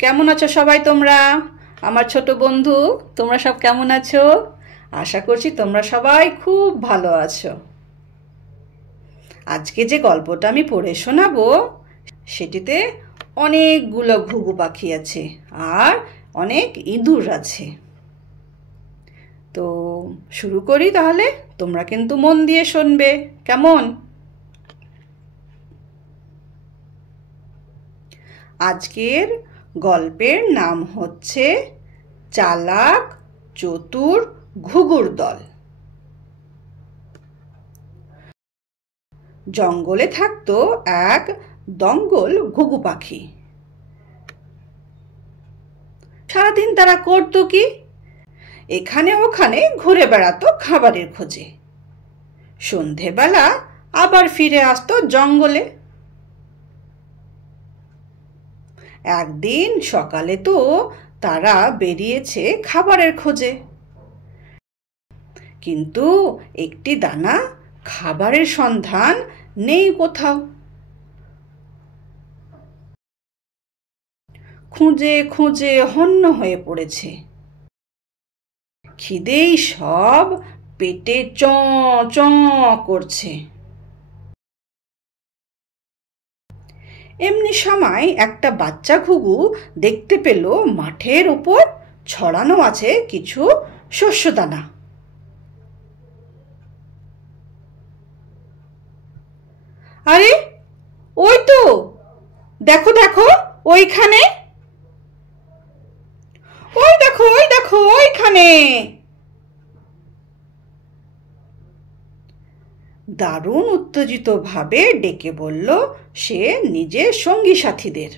কেমন আছো সবাই তোমরা? আমার ছোট বন্ধু, তোমরা সব কেমন আছো? আশা করছি তোমরা সবাই খুব ভালো আছো। আজকে যে গল্পটা আমি পড়ে শোনাবো সেটিতে অনেকগুলো ঘুঘু পাখি আছে আর অনেক ইঁদুর আছে। তো শুরু করি তাহলে। তোমরা কিন্তু মন দিয়ে শুনবে, কেমন? আজকের গল্পের নাম হচ্ছে চালাক চতুর ঘুঘুর দল। জঙ্গলে থাকতো এক দঙ্গল ঘুঘু পাখি। সারাদিন তারা করতো কি? এখানে ওখানে ঘুরে বেড়াতো খাবারের খোঁজে। সন্ধেবেলা আবার ফিরে আসতো জঙ্গলে। একদিন সকালে তো তারা বেরিয়েছে খাবারের খোঁজে, কিন্তু একটি দানা খাবারের সন্ধান নেই কোথাও। খুঁজে খুঁজে হন্য হয়ে পড়েছে। খিদেই সব পেটে চঁ চঁ করছে। এমনি সময় একটা বাচ্চা ঘুঘু দেখতে পেল মাঠের উপর ছড়ানো আছে কিছু শস্যদানা। আরে ওই তো, দেখো দেখো ওইখানে, ওই দেখো ওই দেখো ওইখানে। দারুণ উত্তেজিত ভাবে ডেকে বলল সে নিজের সঙ্গী সাথীদের।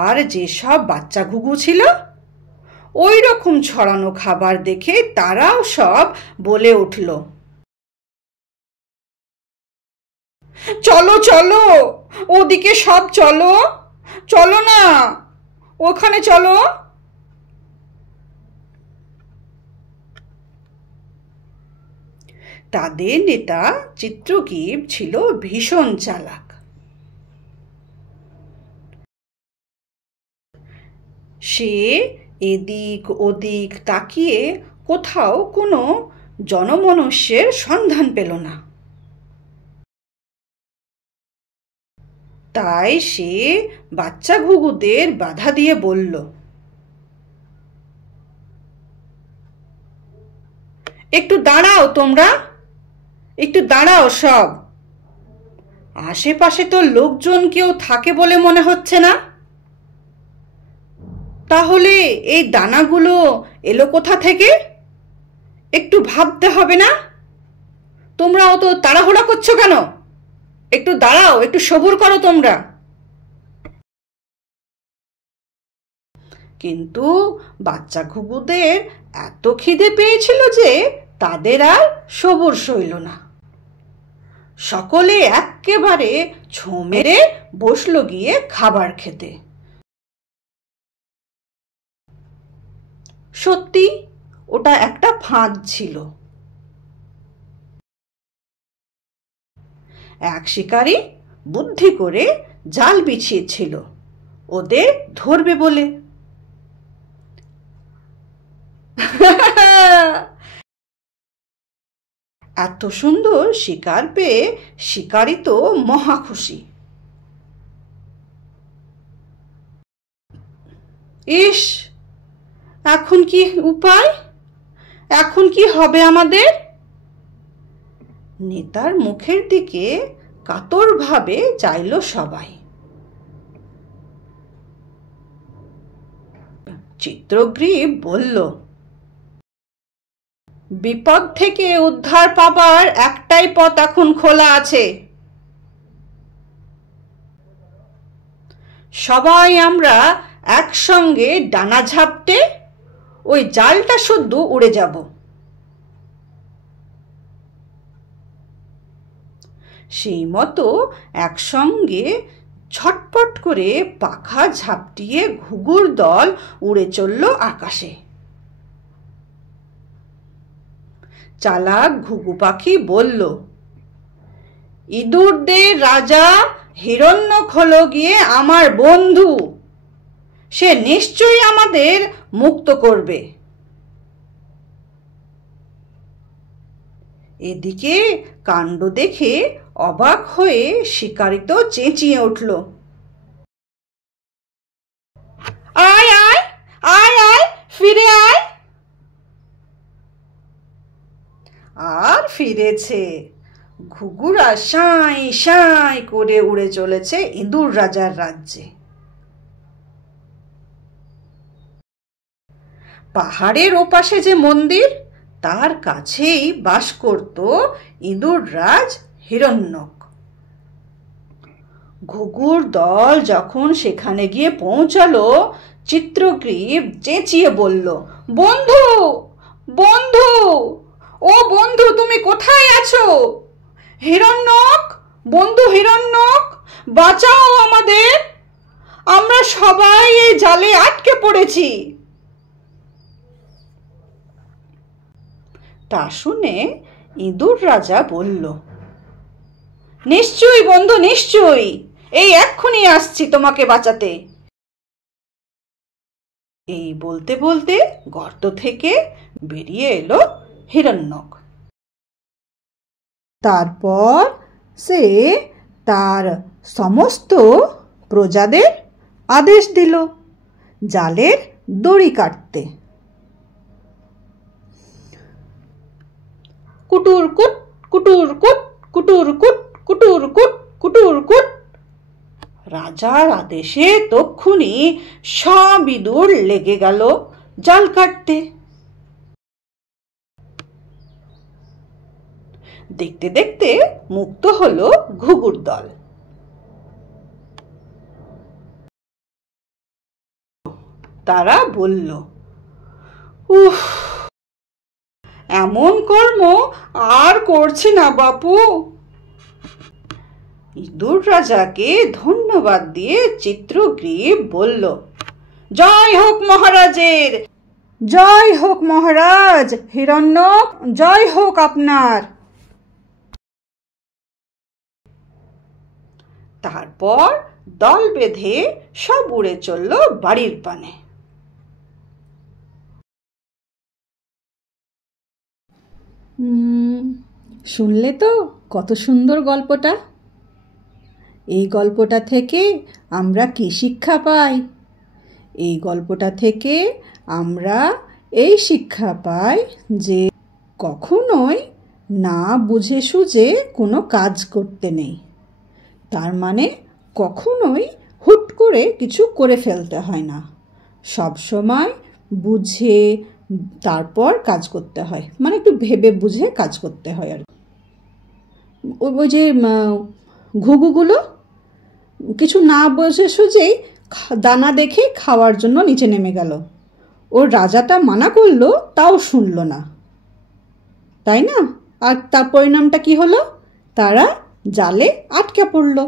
আর যেসব বাচ্চা ঘুঘু ছিল ওই রকম ছড়ানো খাবার দেখে তারাও সব বলে উঠল, চলো চলো, ওদিকে সব চলো, চলো না, ওখানে চলো। তাদের নেতা চিত্রকীট ছিল ভীষণ চালাক। সে এদিক ওদিক তাকিয়ে কোথাও কোনো জনমনুষ্যের সন্ধান পেল না। তাই সে বাচ্চা ঘুঘুদের বাধা দিয়ে বলল, একটু দাঁড়াও তোমরা, একটু দাঁড়াও সব। আশেপাশে তো লোকজন কেউ থাকে বলে মনে হচ্ছে না। তাহলে এই দানাগুলো এলো কোথা থেকে? একটু ভাবতে হবে না? তোমরা অত তাড়াহুড়া করছো কেন? একটু দাঁড়াও, একটু সবুর করো তোমরা। কিন্তু বাচ্চা ঘুঘুদের এত খিদে পেয়েছিল যে তাদের আর সবুর সইল না। সকলে এক্কেবারে ছোঁ মেরে বসলো গিয়ে খাবার খেতে। সত্যি ওটা একটা ফাঁদ ছিল। এক শিকারী বুদ্ধি করে জাল বিছিয়েছিল ওদের ধরবে বলে। এত সুন্দর শিকার পেয়ে শিকারী তো মহা খুশি। ইস, এখন কি উপায়? এখন কি হবে আমাদের? নেতার মুখের দিকে কাতরভাবে চাইল সবাই। চিত্রগ্রীব বলল, বিপদ থেকে উদ্ধার পাবার একটাই পথ এখন খোলা আছে। সবাই আমরা একসঙ্গে ডানা ঝাপটে ওই জালটা শুদ্ধ উড়ে যাব। সেই মতো একসঙ্গে ছটপট করে পাখা ঝাপটিয়ে ঘুঘুর দল উড়ে চলল আকাশে। চালাক ঘুঘু পাখি বলল, ইঁদুরদের রাজা হিরণ্যক হলো গিয়ে আমার বন্ধু, সে নিশ্চয়ই আমাদের মুক্ত করবে। এদিকে কাণ্ড দেখে অবাক হয়ে শিকারী তো চেঁচিয়ে উঠল, আয় আয় আয় আয়, ফিরে আয়। আর ফিরেছে। ঘুঘুরা সাঁই সাঁই করে উড়ে চলেছে ইঁদুর রাজার রাজ্যে। পাহাড়ের ওপাশে যে মন্দির, তার কাছেই বাস করত ইঁদুর রাজ হিরণ্যক। ঘুঘুর দল যখন সেখানে গিয়ে পৌঁছালো, চিত্রগ্রীব চেঁচিয়ে বলল, বন্ধু বন্ধু, ও বন্ধু, তুমি কোথায় আছো? হিরণ্যক, বন্ধু হিরণ্যক, বাঁচাও আমাদের, আমরা সবাই এই জালে আটকে পড়েছি। তা শুনে ইঁদুর রাজা বলল, নিশ্চয়ই বন্ধু, নিশ্চয়ই, এই এক্ষুনি আসছি তোমাকে বাঁচাতে। এই বলতে বলতে গর্ত থেকে বেরিয়ে এলো হিরণ্যক। তারপর সে তার সমস্ত প্রজাদের আদেশ দিল জালের দড়ি কাটতে। কুটুর কুট কুটুর কুট কুটুর কুট কুটুর কুট কুটুর কুট। রাজার আদেশে তক্ষুনি সব ইঁদুর লেগে গেল জাল কাটতে। দেখতে দেখতে মুক্ত হলো ঘুঘুর দল। তারা বলল, উফ, এমন কর্ম আর করছি না বাপু। ইঁদুর রাজাকে ধন্যবাদ দিয়ে চিত্রগ্রীব বলল, জয় হোক মহারাজের, জয় হোক মহারাজ হিরণ্যক, জয় হোক আপনার। তারপর দল বেঁধে সব উড়ে চলল বাড়ির পানে। শুনলে তো কত সুন্দর গল্পটা। এই গল্পটা থেকে আমরা কি শিক্ষা পাই? এই গল্পটা থেকে আমরা এই শিক্ষা পাই যে কখনোই না বুঝে সুঝে কোনো কাজ করতে নেই। তার মানে কখনোই হুট করে কিছু করে ফেলতে হয় না, সব সময় বুঝে তারপর কাজ করতে হয়, মানে একটু ভেবে বুঝে কাজ করতে হয়। আর ওই যে ঘুঘুগুলো কিছু না বুঝে সুঝেই দানা দেখে খাওয়ার জন্য নিচে নেমে গেল। ওর রাজাটা মানা করলো, তাও শুনলো না, তাই না? আর তার পরিণামটা কি হলো? তারা জালে আটকে পড়লো।